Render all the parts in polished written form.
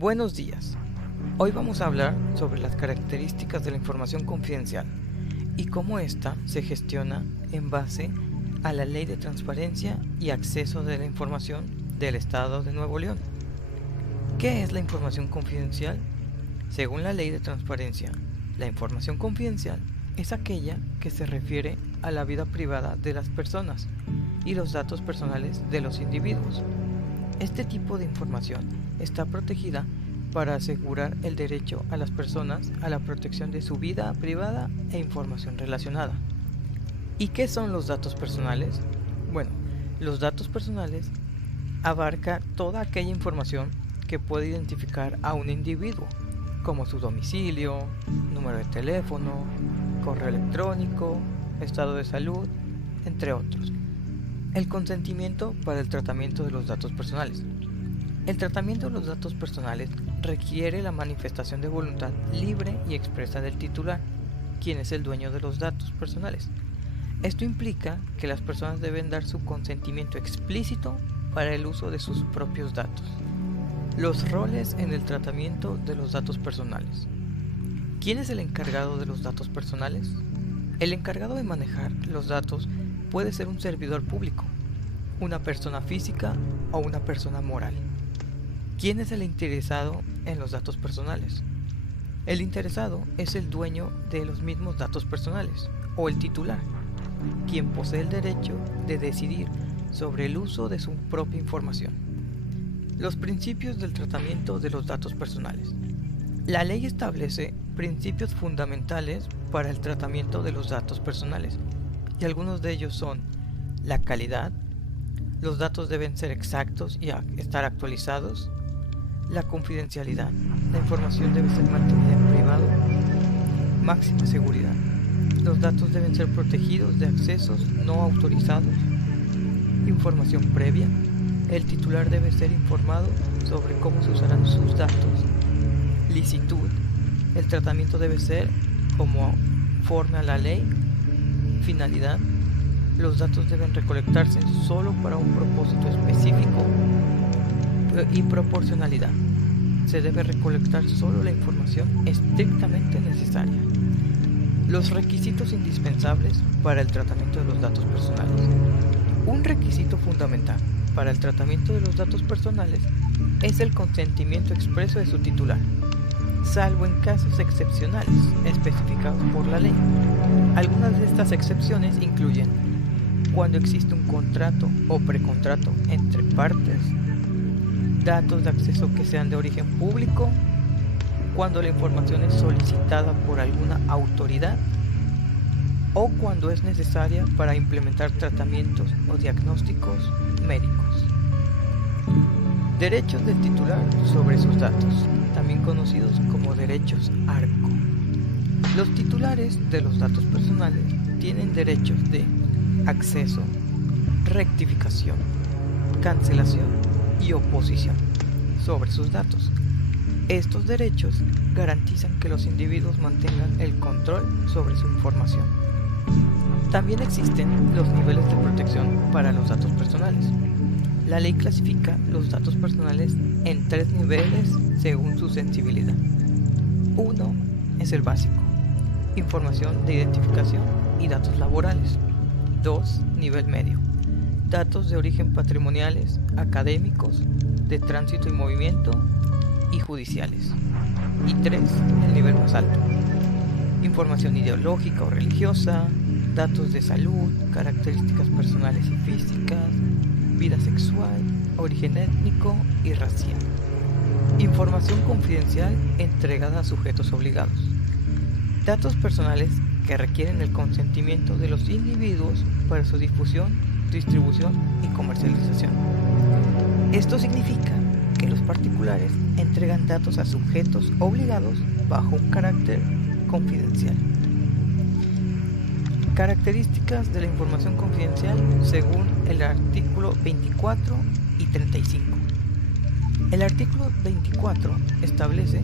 Buenos días. Hoy vamos a hablar sobre las características de la información confidencial y cómo ésta se gestiona en base a la Ley de Transparencia y Acceso de la Información del Estado de Nuevo León. ¿Qué es la información confidencial? Según la Ley de Transparencia, la información confidencial es aquella que se refiere a la vida privada de las personas y los datos personales de los individuos. Este tipo de información está protegida para asegurar el derecho a las personas a la protección de su vida privada e información relacionada. ¿Y qué son los datos personales? Bueno, los datos personales abarca toda aquella información que puede identificar a un individuo, como su domicilio, número de teléfono, correo electrónico, estado de salud, entre otros. El consentimiento para el tratamiento de los datos personales. El tratamiento de los datos personales requiere la manifestación de voluntad libre y expresa del titular, quien es el dueño de los datos personales. Esto implica que las personas deben dar su consentimiento explícito para el uso de sus propios datos. Los roles en el tratamiento de los datos personales. ¿Quién es el encargado de los datos personales? El encargado de manejar los datos puede ser un servidor público, una persona física o una persona moral. ¿Quién es el interesado en los datos personales? El interesado es el dueño de los mismos datos personales o el titular, quien posee el derecho de decidir sobre el uso de su propia información. Los principios del tratamiento de los datos personales. La ley establece principios fundamentales para el tratamiento de los datos personales, y algunos de ellos son la calidad, los datos deben ser exactos y estar actualizados, la confidencialidad, la información debe ser mantenida en privado, máxima seguridad, los datos deben ser protegidos de accesos no autorizados, información previa, el titular debe ser informado sobre cómo se usarán sus datos, licitud, el tratamiento debe ser conforme a la ley, finalidad, los datos deben recolectarse solo para un propósito específico y proporcionalidad. Se debe recolectar solo la información estrictamente necesaria. Los requisitos indispensables para el tratamiento de los datos personales. Un requisito fundamental para el tratamiento de los datos personales es el consentimiento expreso de su titular, salvo en casos excepcionales especificados por la ley. Algunas de estas excepciones incluyen cuando existe un contrato o precontrato entre partes, datos de acceso que sean de origen público, cuando la información es solicitada por alguna autoridad o cuando es necesaria para implementar tratamientos o diagnósticos médicos. Derechos del titular sobre sus datos, también conocidos como derechos ARCO. Los titulares de los datos personales tienen derechos de acceso, rectificación, cancelación y oposición sobre sus datos. Estos derechos garantizan que los individuos mantengan el control sobre su información. También existen los niveles de protección para los datos personales. La ley clasifica los datos personales en 3 niveles según su sensibilidad. 1 es el básico, información de identificación y datos laborales. 2, nivel medio, datos de origen patrimoniales, académicos, de tránsito y movimiento y judiciales. Y 3, el nivel más alto, información ideológica o religiosa, datos de salud, características personales y físicas, vida sexual, origen étnico y racial. Información confidencial entregada a sujetos obligados. Datos personales que requieren el consentimiento de los individuos para su difusión, distribución y comercialización. Esto significa que los particulares entregan datos a sujetos obligados bajo un carácter confidencial. Características de la información confidencial según el artículo 24 y 35. El artículo 24 establece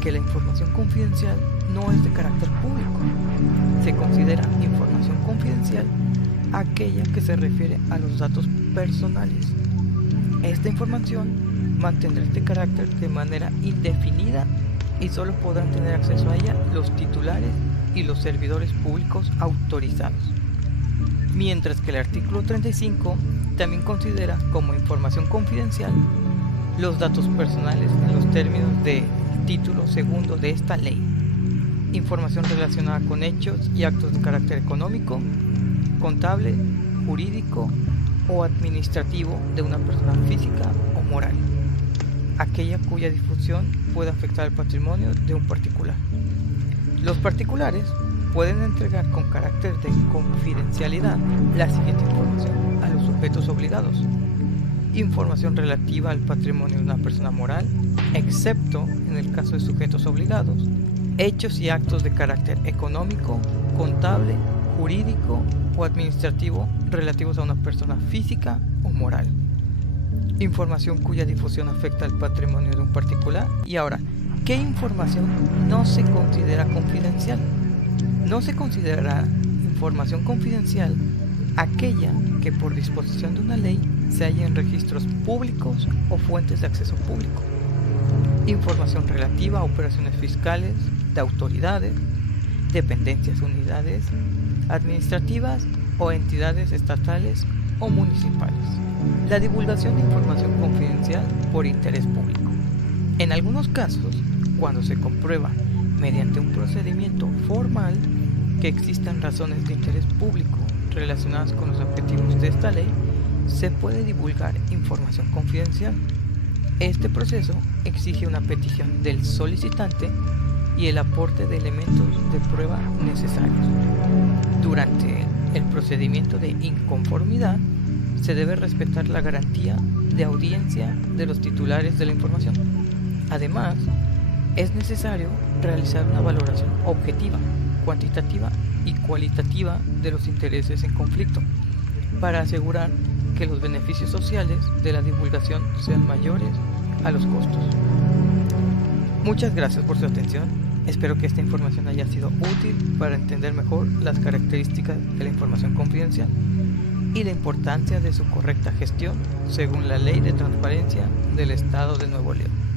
que la información confidencial no es de carácter público. Se considera información confidencial aquella que se refiere a los datos personales. Esta información mantendrá este carácter de manera indefinida y solo podrán tener acceso a ella los titulares y los servidores públicos autorizados. Mientras que el artículo 35 también considera como información confidencial los datos personales en los términos del título segundo de esta ley, información relacionada con hechos y actos de carácter económico, contable, jurídico o administrativo de una persona física o moral, aquella cuya difusión puede afectar el patrimonio de un particular. Los particulares pueden entregar con carácter de confidencialidad la siguiente información a los sujetos obligados: información relativa al patrimonio de una persona moral, excepto en el caso de sujetos obligados, hechos y actos de carácter económico, contable, jurídico o administrativo relativos a una persona física o moral, información cuya difusión afecta al patrimonio de un particular. Y ahora, ¿qué información no se considera confidencial? No se considerará información confidencial aquella que por disposición de una ley se halla en registros públicos o fuentes de acceso público, información relativa a operaciones fiscales de autoridades, dependencias, unidades administrativas o entidades estatales o municipales. La divulgación de información confidencial por interés público. En algunos casos, cuando se comprueba mediante un procedimiento formal que existan razones de interés público relacionadas con los objetivos de esta ley, se puede divulgar información confidencial. Este proceso exige una petición del solicitante y el aporte de elementos de prueba necesarios. Durante el procedimiento de inconformidad, se debe respetar la garantía de audiencia de los titulares de la información. Además, es necesario realizar una valoración objetiva, cuantitativa y cualitativa de los intereses en conflicto, para asegurar que los beneficios sociales de la divulgación sean mayores a los costos. Muchas gracias por su atención. Espero que esta información haya sido útil para entender mejor las características de la información confidencial y la importancia de su correcta gestión según la Ley de Transparencia del Estado de Nuevo León.